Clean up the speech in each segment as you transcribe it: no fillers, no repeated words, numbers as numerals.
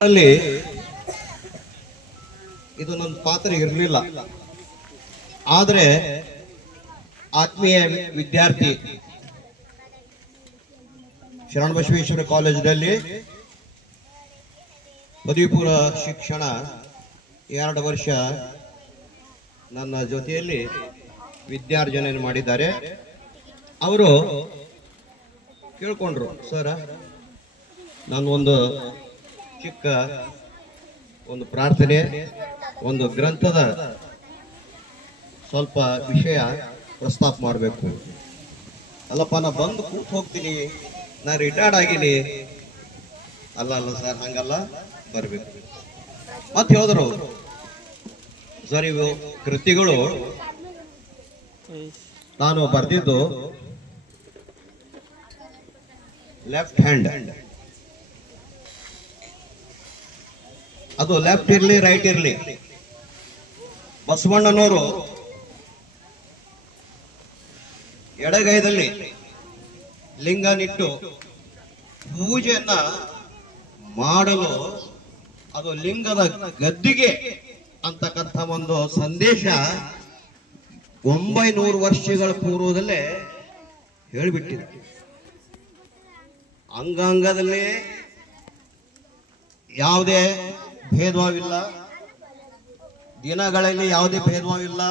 ಅಲ್ಲಿ ಇದು ನನ್ನ ಪಾತ್ರ ಇರಲಿಲ್ಲ. ಆದರೆ ಆತ್ಮೀಯ ವಿದ್ಯಾರ್ಥಿ ಶರಣಬಸವೇಶ್ವರ ಕಾಲೇಜಿನಲ್ಲಿ ಪದವಿ ಪೂರ್ವ ಶಿಕ್ಷಣ 2 ವರ್ಷ ನನ್ನ ಜೊತೆಯಲ್ಲಿ ವಿದ್ಯಾರ್ಜನೆ ಮಾಡಿದ್ದಾರೆ. ಅವರು ಕೇಳ್ಕೊಂಡ್ರು, ಸರ್ ನಾನು ಒಂದು ಚಿಕ್ಕ ಒಂದು ಪ್ರಾರ್ಥನೆ, ಒಂದು ಗ್ರಂಥದ ಸ್ವಲ್ಪ ವಿಷಯ ಪ್ರಸ್ತಾಪ ಮಾಡಬೇಕು. ಅಲ್ಲಪ್ಪ, ನಾ ಬಂದು ಕೂತ್ ಹೋಗ್ತೀನಿ, ನಾ ರಿಟೈರ್ಡ್ ಆಗಿನಿ. ಅಲ್ಲ ಸರ್, ಹಂಗಲ್ಲ, ಬರಬೇಕು ಮತ್ತೆ ಹೇಳಿದ್ರು. ಸರ್, ಇವು ಕೃತಿಗಳು ನಾನು ಬರೆದಿದ್ದು ಲೆಫ್ಟ್ ಹ್ಯಾಂಡ್. ಅದು ಲೆಫ್ಟ್ ಇರ್ಲಿ ರೈಟ್ ಇರ್ಲಿ, ಬಸವಣ್ಣನವರು ಎಡಗೈದಲ್ಲಿ ಲಿಂಗನಿಟ್ಟು ಪೂಜೆಯನ್ನ ಮಾಡಲು ಅದು ಲಿಂಗದ ಗದ್ದಿಗೆ ಅಂತಕ್ಕಂಥ ಒಂದು ಸಂದೇಶ 900 ವರ್ಷಗಳ ಪೂರ್ವದಲ್ಲೇ ಹೇಳಿಬಿಟ್ಟಿದೆ. ಅಂಗಾಂಗದಲ್ಲಿ ಯಾವುದೇ ಭೇದವಿಲ್ಲ, ದಿನಗಳಲ್ಲಿ ಯಾವುದೇ ಭೇದವಿಲ್ಲ,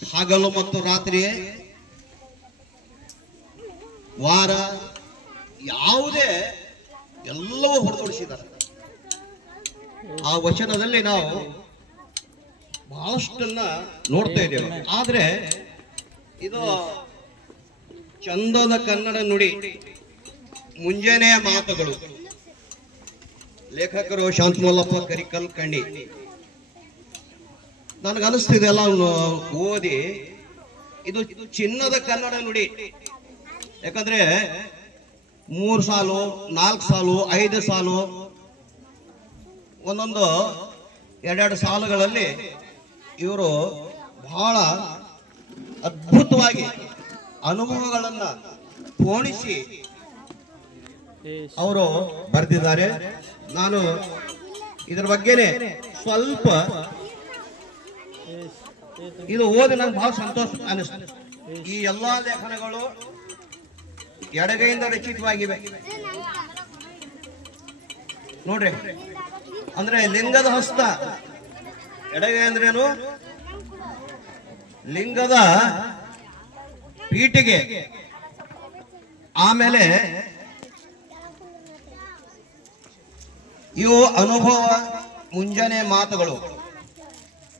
ಹಗಲು ಮತ್ತು ರಾತ್ರಿ, ವಾರ, ಯಾವುದೇ ಎಲ್ಲವೂ ಹೊರತುಪಡಿಸಿದ್ದಾರೆ. ಆ ವಚನದಲ್ಲಿ ನಾವು ಬಹಳಷ್ಟನ್ನ ನೋಡ್ತಾ ಇದ್ದೇವೆ. ಆದ್ರೆ ಇದು ಚಂದದ ಕನ್ನಡ ನುಡಿ, ಮುಂಜಾನೆಯ ಮಾತುಗಳು, ಲೇಖಕರು ಶಾಂತಮಲ್ಲಪ್ಪ ಕರಿಕಲ್ ಕಂಡಿ. ನನಗನ್ನಿಸ್ತಿದೆ ಎಲ್ಲ ಓದಿ, ಇದು ಚಿನ್ನದ ಕನ್ನಡ ನುಡಿ. ಯಾಕಂದ್ರೆ 3 ಸಾಲು, 4 ಸಾಲು, 5 ಸಾಲು, ಒಂದೊಂದು 2 ಸಾಲುಗಳಲ್ಲಿ ಇವರು ಬಹಳ ಅದ್ಭುತವಾಗಿ ಅನುಭವಗಳನ್ನ ಪೋಣಿಸಿ ಅವರು ಬರೆದಿದ್ದಾರೆ. ನಾನು ಇದರ ಬಗ್ಗೆನೆ ಸ್ವಲ್ಪ ಇದು ಓದಿ ನಂಗೆ ಬಹಳ ಸಂತೋಷ ಅನಿಸ್ತು. ಈ ಎಲ್ಲಾ ಲೇಖನಗಳು ಎಡಗೈಯಿಂದ ರಚಿತವಾಗಿವೆ ನೋಡ್ರಿ. ಅಂದ್ರೆ ಲಿಂಗದ ಹಸ್ತ, ಎಡಗೈ ಅಂದ್ರೇನು? ಲಿಂಗದ ಪೀಠಿಗೆ, ಆಮೇಲೆ ಇವು ಅನುಭವ, ಮುಂಜಾನೆ ಮಾತುಗಳು.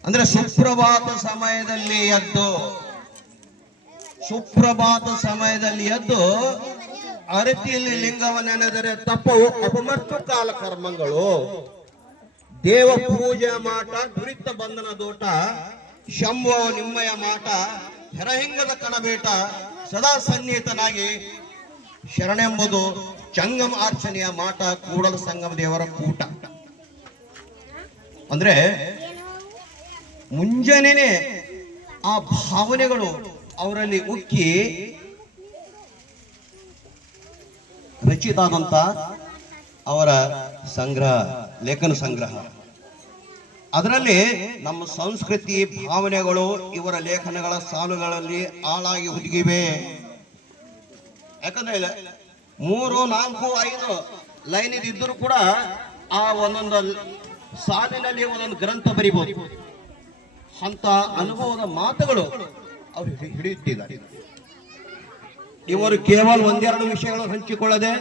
ಅಂದ್ರೆ ಸುಪ್ರಭಾತ ಸಮಯದಲ್ಲಿ ಎದ್ದು ಅರತಿಯಲ್ಲಿ ಲಿಂಗವನ್ನೆನೆದರೆ ತಪ್ಪವು ಅಪಮರ್ತು ಕಾಲ ಕರ್ಮಗಳು. ದೇವ ಪೂಜೆ ಮಾಟ, ದುರಿತ ಬಂಧನ ದೋಟ, ಶಂಭೋ ನಿಮ್ಮಯ ಮಾಟ, ಹೆರಹಿಂಗದ ಕಣಬೇಟ, ಸದಾ ಸನ್ನಿಹಿತನಾಗಿ ಶರಣೆಂಬುದು ಚಂಗಮ ಅರ್ಚನೆಯ ಮಾಟ, ಕೂಡಲ ಸಂಗಮ ದೇವರ ಕೂಟ. ಅಂದ್ರೆ ಮುಂಜಾನೆನೆ ಆ ಭಾವನೆಗಳು ಅವರಲ್ಲಿ ಉಕ್ಕಿ ರಚಿತ ಆದಂತ ಅವರ ಸಂಗ್ರಹ, ಲೇಖನ ಸಂಗ್ರಹ. ಅದರಲ್ಲಿ ನಮ್ಮ ಸಂಸ್ಕೃತಿ ಭಾವನೆಗಳು ಇವರ ಲೇಖನಗಳ ಸಾಲುಗಳಲ್ಲಿ ಆಳಾಗಿ ಹುದುಗಿವೆ. ಯಾಕಂದ್ರೆ 3, 4, 5 ಲೈನ್ ಇದ್ದರೂ ಕೂಡ ಆ ಒಂದೊಂದು ಸಾಲಿನಲ್ಲಿ ಒಂದೊಂದು ಗ್ರಂಥ ಬರಿಬಹುದು. ಅಂತ ಅನುಭವದ ಮಾತುಗಳು ಅವರು ಹಿಡಿಯುತ್ತಿದ್ದಾರೆ. ಇವರು ಕೇವಲ 1-2 ವಿಷಯಗಳನ್ನು ಹಂಚಿಕೊಳ್ಳದೆ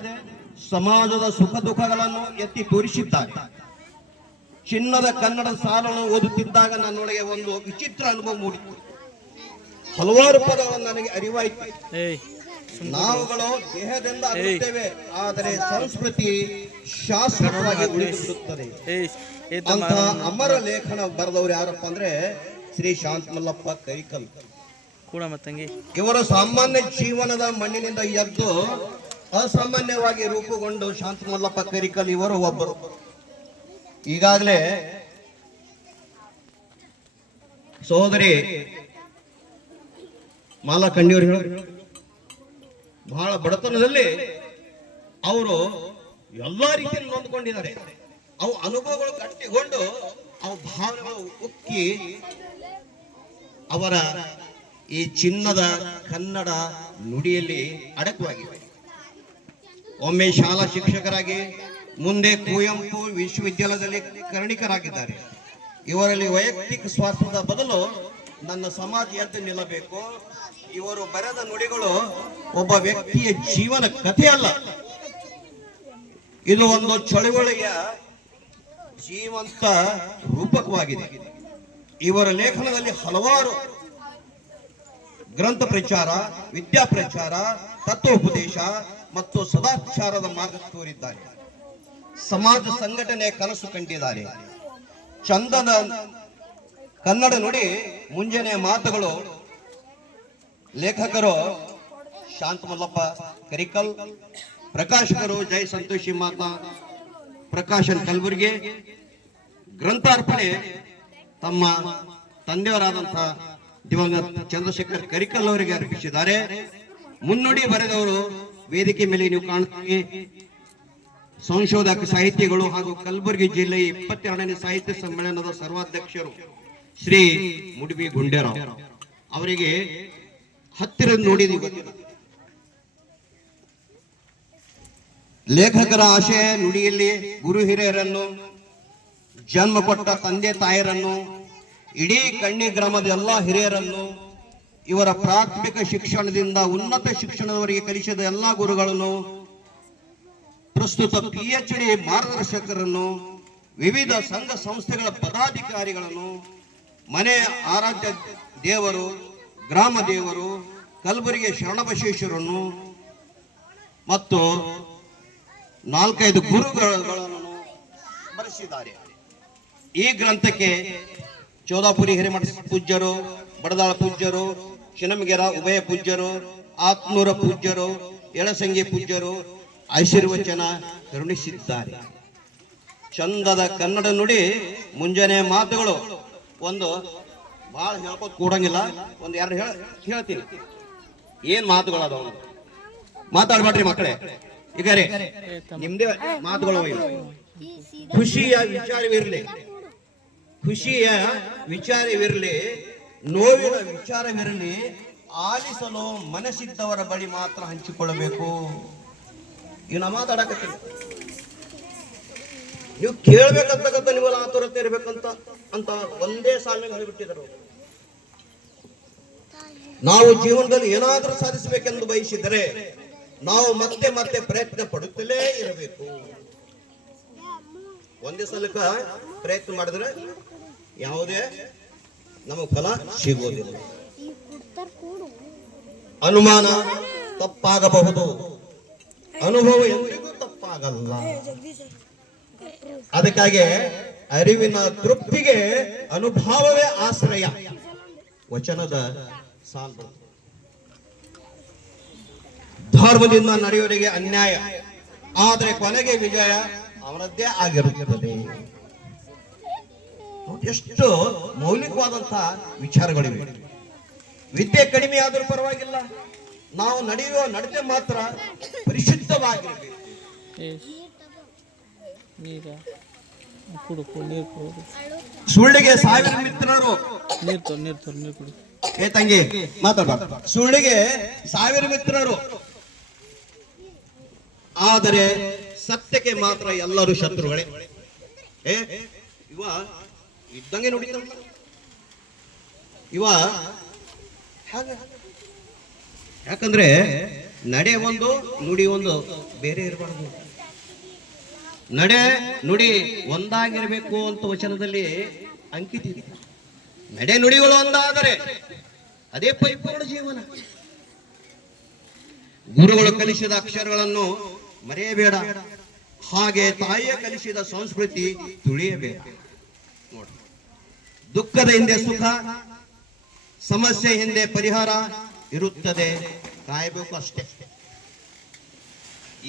ಸಮಾಜದ ಸುಖ ದುಃಖಗಳನ್ನು ಎತ್ತಿ ತೋರಿಸಿದ್ದಾರೆ. ಚಿನ್ನದ ಕನ್ನಡ ಸಾಲನ್ನು ಓದುತ್ತಿದ್ದಾಗ ನನ್ನೊಳಗೆ ಒಂದು ವಿಚಿತ್ರ ಅನುಭವ ಮೂಡಿತು. ಹಲವಾರು ಪದಗಳು ನನಗೆ ಅರಿವಾಯಿತು. ನಾವುಗಳು ದೇಹದಿಂದ ಅರಿಯುತ್ತೇವೆ, ಆದರೆ ಸಂಸ್ಕೃತಿ ಶಾಶ್ವತವಾಗಿ ಉಳಿದುಬಿಡುತ್ತದೆ. ಅಂತ ಅಮರ ಲೇಖನ ಬರೆದವರು ಯಾರಪ್ಪ ಅಂದ್ರೆ ಶ್ರೀ ಶಾಂತಮಲ್ಲಪ್ಪ ಕರಿಕಲ್. ಇವರು ಸಾಮಾನ್ಯ ಜೀವನದ ಮಣ್ಣಿನಿಂದ ಎದ್ದು ಅಸಾಮಾನ್ಯವಾಗಿ ರೂಪುಗೊಂಡು ಶಾಂತಮಲ್ಲಪ್ಪ ಕರಿಕಲ್ ಇವರು ಒಬ್ಬರು. ಈಗಾಗಲೇ ಸಹೋದರಿ ಮಾಲಾ ಕಂಡಿಯವರು ಬಹಳ ಬಡತನದಲ್ಲಿ ಅವರು ಎಲ್ಲಾ ರೀತಿಯಲ್ಲಿ ನೊಂದ್ಕೊಂಡಿದ್ದಾರೆ. ಅವು ಅನುಭವಗಳು ಗಟ್ಟಿಗೊಂಡು ಅವು ಭಾವನೆಗಳು ಉಕ್ಕಿ ಅವರ ಈ ಚಿನ್ನದ ಕನ್ನಡ ನುಡಿಯಲ್ಲಿ ಅಡಕವಾಗಿವೆ. ಒಮ್ಮೆ ಶಾಲಾ ಶಿಕ್ಷಕರಾಗಿ, ಮುಂದೆ ಕುವೆಂಪು ವಿಶ್ವವಿದ್ಯಾಲಯದಲ್ಲಿ ಕರ್ಣಿಕರಾಗಿದ್ದಾರೆ. ಇವರಲ್ಲಿ ವೈಯಕ್ತಿಕ ಸ್ವಾರ್ಥದ ಬದಲು ನನ್ನ ಸಮಾಜ ಎದ್ದು ನಿಲ್ಲಬೇಕು. ಇವರು ಬರೆದ ನುಡಿಗಳು ಒಬ್ಬ ವ್ಯಕ್ತಿಯ ಜೀವನ ಕಥೆ ಅಲ್ಲ, ಇದು ಒಂದು ಚಳುವಳಿಯ ಜೀವಂತ ರೂಪಕವಾಗಿದೆ. ಇವರ ಲೇಖನದಲ್ಲಿ ಹಲವಾರು ಗ್ರಂಥ ಪ್ರಚಾರ, ವಿದ್ಯಾ ಪ್ರಚಾರ, ತತ್ವೋಪದೇಶ ಮತ್ತು ಸದಾಚಾರದ ಮಾರ್ಗ ತೋರಿದ್ದಾರೆ. ಸಮಾಜ ಸಂಘಟನೆ ಕನಸು ಕಂಡಿದ್ದಾರೆ. ಚಂದದ ಕನ್ನಡ ನುಡಿ ಮುಂಜಾನೆಯ ಮಾತುಗಳು. ಲೇಖಕರು ಶಾಂತಮಲ್ಲಪ್ಪ ಕರಿಕಲ್, ಪ್ರಕಾಶಕರು ಜೈ ಸಂತೋಷಿ ಮಾತಾ ಪ್ರಕಾಶನ್ ಕಲಬುರ್ಗಿ. ಗ್ರಂಥಾರ್ಪಣೆ ತಮ್ಮ ತಂದೆಯವರಾದಂತಹ ದಿವಂಗತ ಚಂದ್ರಶೇಖರ್ ಕರಿಕಲ್ ಅವರಿಗೆ ಅರ್ಪಿಸಿದ್ದಾರೆ. ಮುನ್ನುಡಿ ಬರೆದವರು ವೇದಿಕೆ ಮೇಲೆ ನೀವು ಕಾಣುತ್ತೀರಿ. ಸಂಶೋಧಕ ಸಾಹಿತಿಗಳು ಹಾಗೂ ಕಲಬುರಗಿ ಜಿಲ್ಲೆಯ 22ನೇ ಸಾಹಿತ್ಯ ಸಮ್ಮೇಳನದ ಸರ್ವಾಧ್ಯಕ್ಷರು ಶ್ರೀ ಮುಡಿಬಿ ಗುಂಡೇರಾವ್ ಅವರಿಗೆ ಹತ್ತಿರ ನೋಡಿದೀವಿ ಗೊತ್ತಿಲ್ಲ. ಲೇಖಕರ ಆಶಯ ನುಡಿಯಲ್ಲಿ ಗುರು ಹಿರಿಯರನ್ನು, ಜನ್ಮ ಕೊಟ್ಟ ತಂದೆ ತಾಯರನ್ನು, ಇಡೀ ಕಣ್ಣಿ ಗ್ರಾಮದ ಎಲ್ಲ ಹಿರಿಯರನ್ನು, ಇವರ ಪ್ರಾಥಮಿಕ ಶಿಕ್ಷಣದಿಂದ ಉನ್ನತ ಶಿಕ್ಷಣದವರೆಗೆ ಕಲಿಸಿದ ಎಲ್ಲಾ ಗುರುಗಳನ್ನು, ಪ್ರಸ್ತುತ PhD ಮಾರ್ಗದರ್ಶಕರನ್ನು, ವಿವಿಧ ಸಂಘ ಸಂಸ್ಥೆಗಳ ಪದಾಧಿಕಾರಿಗಳನ್ನು, ಮನೆ ಆರಾಧ್ಯ ದೇವರು, ಗ್ರಾಮ ದೇವರು ಕಲಬುರಗಿ ಶರಣಬಸವೇಶ್ವರನ್ನು ಮತ್ತು 4-5 ಗುರುಗಳನ್ನು ಸ್ಮರಿಸಿದ್ದಾರೆ. ಈ ಗ್ರಂಥಕ್ಕೆ ಚೌದಾಪುರಿ ಹಿರೇಮಠ ಪೂಜ್ಯರು, ಬಡದಾಳ ಪೂಜ್ಯರು, ಶಿನಮಗೆರ ಉಭಯ ಪೂಜ್ಯರು, ಆತ್ಮೂರ ಪೂಜ್ಯರು, ಎಳಸಂಗಿ ಪೂಜ್ಯರು ಆಶೀರ್ವಚನ ಕರುಣಿಸಿದ್ದಾರೆ. ಚಂದದ ಕನ್ನಡ ನುಡಿ ಮುಂಜಾನೆ ಮಾತುಗಳು. ಒಂದು ಬಹಳ ಹೇಳ್ಕೋತ ಕೂಡಂಗಿಲ್ಲ, ಒಂದ್ 2 ಹೇಳ್ತೀನಿ. ಏನ್ ಮಾತುಗಳು ಅದಾವ ಮಾತಾಡ್ಬೇಡ್ರಿ ಮಕ್ಕಳೇ. ಈಗ ರೀ ನಿಮ್ದೇ ಮಾತುಗಳು. ಖುಷಿಯ ವಿಚಾರವಿರಲಿ, ಖುಷಿಯ ವಿಚಾರವಿರಲಿ, ನೋವಿನ ವಿಚಾರವಿರಲಿ, ಆಲಿಸಲು ಮನಸ್ಸಿದ್ದವರ ಬಳಿ ಮಾತ್ರ ಹಂಚಿಕೊಳ್ಳಬೇಕು. ಈಗ ನಾ ಮಾತಾಡಕತ್ತೀನಿ, ನೀವು ಕೇಳ್ಬೇಕಂತಕ್ಕಂಥ ನೀವೆಲ್ಲ ಆತುರತೆ ಇರ್ಬೇಕಂತ ಅಂತ ಒಂದೇ ಸಾಲಿನಲ್ಲಿ ಹೇಳಿಬಿಟ್ಟಿದರು. ನಾವು ಜೀವನದಲ್ಲಿ ಏನಾದರೂ ಸಾಧಿಸಬೇಕೆಂದು ಬಯಸಿದರೆ ನಾವು ಮತ್ತೆ ಮತ್ತೆ ಪ್ರಯತ್ನ ಪಡುತ್ತಲೇ ಇರಬೇಕು. ಒಂದೇ ಸಲಕ್ಕ ಪ್ರಯತ್ನ ಮಾಡಿದ್ರೆ ಯಾವುದೇ ನಮಗೆ ಫಲ ಸಿಗುವುದಿಲ್ಲ. ಅನುಮಾನ ತಪ್ಪಾಗಬಹುದು, ಅನುಭವ ಎಂದಿಗೂ ತಪ್ಪಾಗಲ್ಲ. ಅದಕ್ಕಾಗಿ ಅರಿವಿನ ತೃಪ್ತಿಗೆ ಅನುಭವವೇ ಆಶ್ರಯ ವಚನದ ಸಾಲು. ಧರ್ಮದಿಂದ ನಡೆಯುವವರಿಗೆ ಅನ್ಯಾಯ, ಆದರೆ ಕೊನೆಗೆ ವಿಜಯ ಅವನದ್ದೇ ಆಗಿರುತ್ತದೆ. ಎಷ್ಟು ಮೌಲಿಕವಾದಂತಹ ವಿಚಾರಗಳಿವೆ. ವಿದ್ಯೆ ಕಡಿಮೆ ಆದರೂ ಪರವಾಗಿಲ್ಲ, ನಾವು ನಡೆಯುವ ನಡತೆ ಮಾತ್ರ ಪರಿಶುದ್ಧವಾಗಿರಬೇಕು. ಸುಳ್ಳಿಗೆ 1000 ಮಿತ್ರರು. ಏ ತಂಗಿ ಮಾತಾಡ. ಸುಳ್ಳಿಗೆ 1000 ಮಿತ್ರರು, ಆದರೆ ಸತ್ಯಕ್ಕೆ ಮಾತ್ರ ಎಲ್ಲರೂ ಶತ್ರುಗಳೇ. ಇವ ಇದ್ದಂಗೆ ನೋಡಿದ ಇವ ಯಾಕಂದ್ರೆ ನಡೆ ಒಂದು ನುಡಿ ಒಂದು ಬೇರೆ ಇರಬಾರ್ದು. ನಡೆ ನುಡಿ ಒಂದಾಗಿರ್ಬೇಕು ಅಂತ ವಚನದಲ್ಲಿ ಅಂಕಿತ. ನಡೆ ನುಡಿಗಳು ಒಂದಾದರೆ ಅದೇ ಪರಿಪೂರ್ಣ ಜೀವನ. ಗುರುಗಳು ಕಲಿಸಿದ ಅಕ್ಷರಗಳನ್ನು ಮರೆಯಬೇಡ, ಹಾಗೆ ತಾಯಿಯ ಕಲಿಸಿದ ಸಂಸ್ಕೃತಿ ತುಳಿಯಬೇಡ. ನೋಡಿ, ದುಃಖದ ಹಿಂದೆ ಸುಖ, ಸಮಸ್ಯೆ ಹಿಂದೆ ಪರಿಹಾರ ಇರುತ್ತದೆ, ಕಾಯಬೇಕು ಅಷ್ಟೇ.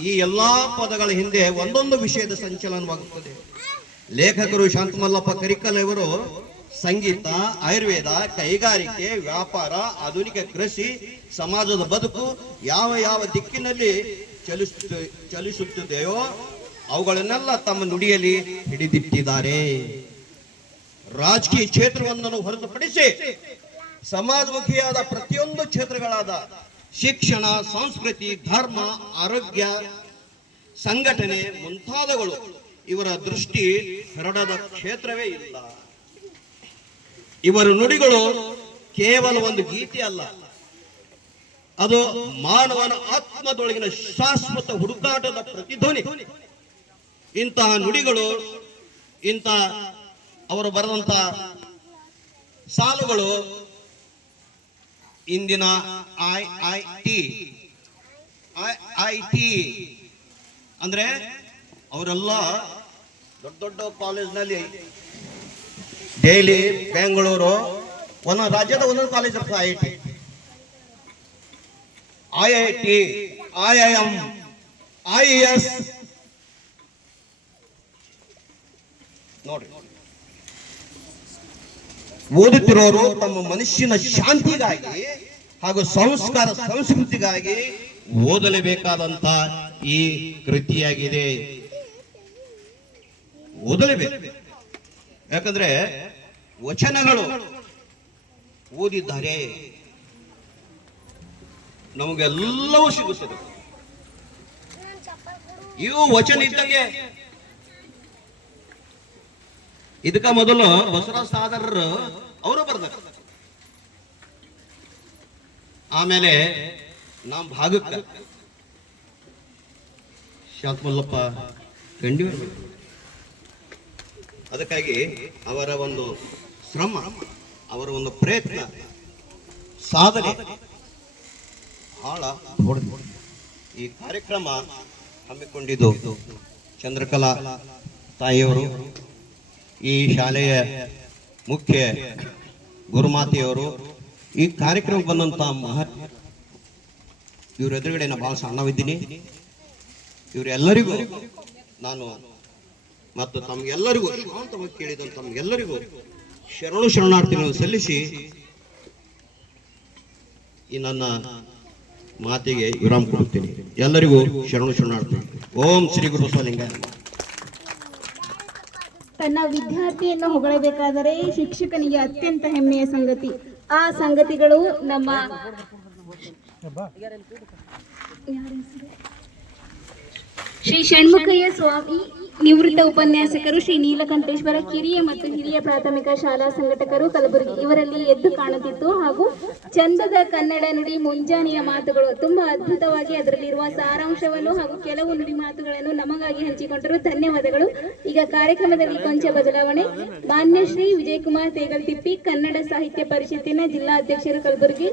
ಈ ಎಲ್ಲಾ ಪದಗಳ ಹಿಂದೆ ಒಂದೊಂದು ವಿಷಯದ ಸಂಚಲನವಾಗುತ್ತದೆ. ಲೇಖಕರು ಶಾಂತಮಲ್ಲಪ್ಪ ಕರಿಕಲ್ ಇವರು ಸಂಗೀತ, ಆಯುರ್ವೇದ, ಕೈಗಾರಿಕೆ, ವ್ಯಾಪಾರ, ಆಧುನಿಕ ಕೃಷಿ, ಸಮಾಜದ ಬದುಕು ಯಾವ ಯಾವ ದಿಕ್ಕಿನಲ್ಲಿ ಚಲಿಸುತ್ತಿದೆಯೋ ಅವುಗಳನ್ನೆಲ್ಲ ತಮ್ಮ ನುಡಿಯಲ್ಲಿ ಹಿಡಿದಿಟ್ಟಿದ್ದಾರೆ. ರಾಜಕೀಯ ಕ್ಷೇತ್ರವನ್ನು ಹೊರತುಪಡಿಸಿ ಸಮಾಜಮುಖಿಯಾದ ಪ್ರತಿಯೊಂದು ಕ್ಷೇತ್ರಗಳಾದ ಶಿಕ್ಷಣ, ಸಂಸ್ಕೃತಿ, ಧರ್ಮ, ಆರೋಗ್ಯ, ಸಂಘಟನೆ ಮುಂತಾದವುಗಳು ಇವರ ದೃಷ್ಟಿ ಹರಡದ ಕ್ಷೇತ್ರವೇ ಇಲ್ಲ. ಇವರ ನುಡಿಗಳು ಕೇವಲ ಒಂದು ಗೀತೆ ಅಲ್ಲ, ಅದು ಮಾನವನ ಆತ್ಮದೊಳಗಿನ ಶಾಶ್ವತ ಹುಡುಕಾಟದ ಪ್ರತಿಧ್ವನಿ. ಇಂತಹ ನುಡಿಗಳು, ಅವರು ಬರೆದಂತ ಸಾಲುಗಳು ಇಂದಿನ ಐಐಟಿ ಅಂದ್ರೆ ಅವರೆಲ್ಲ ದೊಡ್ಡ ದೊಡ್ಡ ಕಾಲೇಜ್ನಲ್ಲಿ, ದೆಹಲಿ, ಬೆಂಗಳೂರು, ಒಂದೊಂದು ರಾಜ್ಯದ ಒಂದೊಂದು ಕಾಲೇಜ್ ಇರ್ತದೆ. ಐಐಟಿ, IIM, IAS ನೋಡಿ. ಓದುತ್ತಿರೋರು ತಮ್ಮ ಮನುಷ್ಯನ ಶಾಂತಿಗಾಗಿ ಹಾಗೂ ಸಂಸ್ಕಾರ ಸಂಸ್ಕೃತಿಗಾಗಿ ಓದಲೇಬೇಕಾದಂತ ಈ ಕೃತಿಯಾಗಿದೆ. ಓದಲೇಬೇಕು, ಯಾಕಂದ್ರೆ ವಚನಗಳು ಓದಿದ್ದಾರೆ ನಮಗೆಲ್ಲವೂ ಸಿಗುತ್ತದೆ. ಇವು ವಚನ ಇದ್ದಂಗೆ. ಇದಕ್ಕ ಮೊದಲು ಬಸವರಾಜ ಸಾದರರು ಅವರು ಬರ್ತಾರೆ. ಆಮೇಲೆ ನಮ್ಮ ಭಾಗಕ್ಕೆ ಶಾಂತಮಲ್ಲಪ್ಪ ಗಂಡಿ. ಅದಕ್ಕಾಗಿ ಅವರ ಒಂದು ಶ್ರಮ, ಅವರ ಒಂದು ಪ್ರಯತ್ನ, ಸಾಧನೆ ಬಹಳ ದೊಡ್ಡದು. ಈ ಕಾರ್ಯಕ್ರಮ ಹಮ್ಮಿಕೊಂಡಿದ್ದು ಚಂದ್ರಕಲಾ ತಾಯಿಯವರು, ಈ ಶಾಲೆಯ ಮುಖ್ಯ ಗುರುಮಾತೆಯವರು, ಈ ಕಾರ್ಯಕ್ರಮ ಬಂದಂತ ಇವ್ರ ಎದುರುಗಡೆ ನಾನು ಬಹಳ ಸಣ್ಣವಿದ್ದೀನಿ. ಇವರೆಲ್ಲರಿಗೂ ನಾನು ಮತ್ತು ತಮ್ಗೆಲ್ಲರಿಗೂ ಶಾಂತವಾಗಿ ಕೇಳಿದಂತ ತಮ್ಗೆಲ್ಲರಿಗೂ ಶರಣಾರ್ಥಿಗಳನ್ನು ಸಲ್ಲಿಸಿ ಈ ನನ್ನ ಮಾತಿಗೆ ವಿರಾಮ ಕೊಡುತ್ತೇನೆ. ಎಲ್ಲರಿಗೂ ಶರಣಾರ್ಥಿ. ಓಂ ಶ್ರೀ ಗುರು ಬಸವಲಿಂಗ. ತನ್ನ ವಿದ್ಯಾರ್ಥಿಯನ್ನು ಹೊಗಳಬೇಕಾದರೆ ಶಿಕ್ಷಕನಿಗೆ ಅತ್ಯಂತ ಹೆಮ್ಮೆಯ ಸಂಗತಿ. ಆ ಸಂಗತಿಗಳು ನಮ್ಮ ಶ್ರೀ ಷಣ್ಮುಖಯ್ಯ ಸ್ವಾಮಿ ನಿವೃತ್ತ ಉಪನ್ಯಾಸಕರು, ಶ್ರೀ ನೀಲಕಂಠೇಶ್ವರ ಕಿರಿಯ ಮತ್ತು ಹಿರಿಯ ಪ್ರಾಥಮಿಕ ಶಾಲಾ ಸಂಘಟಕರು, ಕಲಬುರಗಿ ಇವರಲ್ಲಿ ಎದ್ದು ಕಾಣುತ್ತಿತ್ತು. ಹಾಗೂ ಚಂದದ ಕನ್ನಡ ನುಡಿ ಮುಂಜಾನೆಯ ಮಾತುಗಳು ತುಂಬಾ ಅದ್ಭುತವಾಗಿ ಅದರಲ್ಲಿರುವ ಸಾರಾಂಶವನ್ನು ಹಾಗೂ ಕೆಲವು ನುಡಿ ಮಾತುಗಳನ್ನು ನಮಗಾಗಿ ಹಂಚಿಕೊಂಡರು. ಧನ್ಯವಾದಗಳು. ಈಗ ಕಾರ್ಯಕ್ರಮದಲ್ಲಿ ಕೊಂಚ ಬದಲಾವಣೆ. ಮಾನ್ಯ ಶ್ರೀ ವಿಜಯಕುಮಾರ್ ತೇಗಲ್ತಿಪ್ಪಿ, ಕನ್ನಡ ಸಾಹಿತ್ಯ ಪರಿಷತ್ತಿನ ಜಿಲ್ಲಾ ಅಧ್ಯಕ್ಷರು, ಕಲಬುರಗಿ.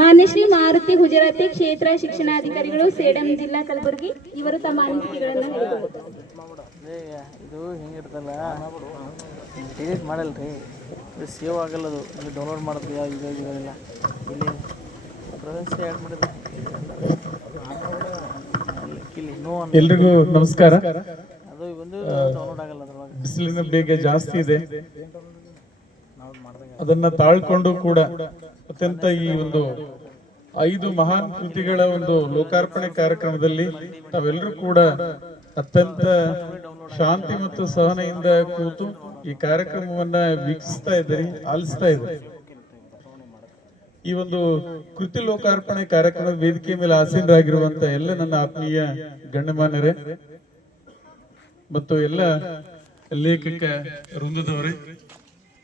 ಮಾನ್ಯ ಶ್ರೀ ಮಾರುತಿ ಗುಜರಾತಿ, ಕ್ಷೇತ್ರ ಶಿಕ್ಷಣಾಧಿಕಾರಿಗಳು, ಸೇಡಂ ಜಿಲ್ಲಾ, ಕಲಬುರಗಿ ಇವರು ತಮ್ಮ ಅನಿಸಿಕೆಗಳನ್ನು ಹೇಳಿದರು. ಇದು ಹಿಂಗಿರ್ತಲ್ಲ, ಡಿಲೀಟ್ ಮಾಡಲ್ರಿ, ಇದು ಸೇವ್ ಆಗಲ್ಲದು. ಇಲ್ಲಿ ಡೌನ್ಲೋಡ್ ಮಾಡೋದು ಇದಿಲ್ಲ. ಇಲ್ಲಿ ಪ್ರೊವಿನ್ಸ್ ಆ್ಯಡ್ ಮಾಡಿದ್ರೆ ಎಲ್ರಿಗೂ ನಮಸ್ಕಾರ. ಅದು ಒಂದು ಡೌನ್ಲೋಡ್ ಆಗಲ್ಲ ಅದ್ರೊಳಗೆ. ಬಿಸಿಲಿನ ಬೇಗ ಜಾಸ್ತಿ ಇದೆ, ಅದನ್ನ ತಾಳ್ಕೊಂಡು ಕೂಡ ಅತ್ಯಂತ ಈ ಒಂದು 5 ಮಹಾನ್ ಕೃತಿಗಳ ಒಂದು ಲೋಕಾರ್ಪಣೆ ಕಾರ್ಯಕ್ರಮದಲ್ಲಿ ತಾವೆಲ್ಲರೂ ಕೂಡ ಅತ್ಯಂತ ಶಾಂತಿ ಮತ್ತು ಸಹನೆಯಿಂದ ಕೂತು ಈ ಕಾರ್ಯಕ್ರಮವನ್ನ ವೀಕ್ಷಿಸ್ತಾ ಇದ್ದೀರಿ, ಆಲಿಸ್ತಾ ಇದ್ದೀರಿ. ಈ ಒಂದು ಕೃತಿ ಲೋಕಾರ್ಪಣೆ ಕಾರ್ಯಕ್ರಮದ ವೇದಿಕೆ ಮೇಲೆ ಆಸೀನರಾಗಿರುವಂತ ಎಲ್ಲ ನನ್ನ ಆತ್ಮೀಯ ಗಣ್ಯಮಾನ್ಯರೇ ಮತ್ತು ಎಲ್ಲ ಲೇಖಕ ವೃಂದದವರೇ,